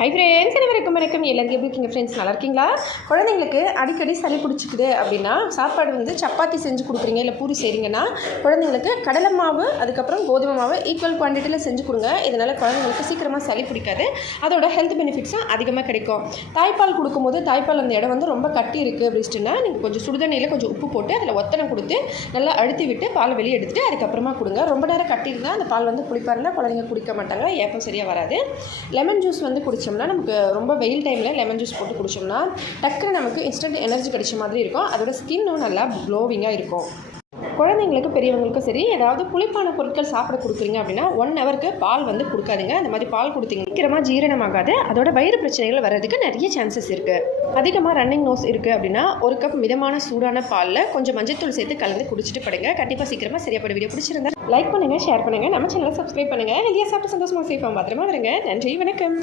Hi friends, அனைவருக்கும் வணக்கம். எல்லாரும் எப்படி இருக்கீங்க ஃப்ரெண்ட்ஸ்? நல்லா இருக்கீங்களா? குழந்தைங்களுக்கு அடிக்கடி சளி பிடிச்சிக்குது அப்படின்னா சாப்பாடு வந்து சப்பாத்தி செஞ்சு கொடுக்குறீங்க, இல்லை பூரி செய்கிறீங்கன்னா குழந்தைங்களுக்கு கடலை மாவு அதுக்கப்புறம் கோதுமை மாவு ஈக்குவல் குவான்டிட்டியில் செஞ்சு கொடுங்க. இதனால் குழந்தைங்களுக்கு சீக்கிரமாக சளி பிடிக்காது, அதோட ஹெல்த் பெனிஃபிட்ஸும் அதிகமாக கிடைக்கும். தாய்ப்பால் கொடுக்கும்போது தாய்ப்பால் அந்த இடம் வந்து ரொம்ப கட்டி இருக்குது அப்படின்னா நீங்கள் கொஞ்சம் சுடுதண்ணியில் கொஞ்சம் உப்பு போட்டு அதில் ஒத்தனம் கொடுத்து நல்லா அழுத்தி விட்டு பால் வெளியே எடுத்துகிட்டு அதுக்கப்புறமா கொடுங்க. ரொம்ப நேரம் கட்டியிருந்தால் அந்த பால் வந்து புளிப்பாக இருந்தால் குழந்தைங்க குடிக்க மாட்டாங்க, ஏப்பம் சரியாக வராது. லெமன் ஜூஸ் வந்து குடித்தோம்னா நமக்கு ரொம்ப வெயில் டைமில் லெமன் ஜூஸ் போட்டு குடித்தோம்னா டக்குன்னு நமக்கு இன்ஸ்டன்ட் எனர்ஜி கிடைச்ச மாதிரி இருக்கும். அதோட ஸ்கின்னும் நல்லா க்ளோவிங்காக இருக்கும். குழந்தைங்களுக்கு பெரியவங்களுக்கும் சரி, ஏதாவது புளிப்பான பொருட்கள் சாப்பிட கொடுக்குறீங்க அப்படின்னா 1 ஹவருக்கு பால் வந்து கொடுக்காதீங்க. அந்த மாதிரி பால் கொடுத்தீங்க சீக்கிரமாக ஜீரணமாகாது, அதோட வயிறு பிரச்சனைகள் வர்றதுக்கு நிறைய சான்சஸ் இருக்குது. அதிகமாக ரன்னிங் நோஸ் இருக்குது அப்படின்னா 1 கப் மிதமான சூடான பாலில் கொஞ்சம் மஞ்சத்தூள் சேர்த்து கலந்து குடிச்சிட்டு படுங்க. கண்டிப்பாக சீக்கிரமாக சரியாப்பட. வீடியோ பிடிச்சிருந்தா லைக் பண்ணுங்கள், ஷேர் பண்ணுங்கள், நம்ம சேனலை சப்ஸ்கிரைப் பண்ணுங்கள். ஹெல்தியாக சாப்பிட்டு சந்தோஷமாக சேஃபாக பத்திரமா வருங்க. நன்றி, வணக்கம்.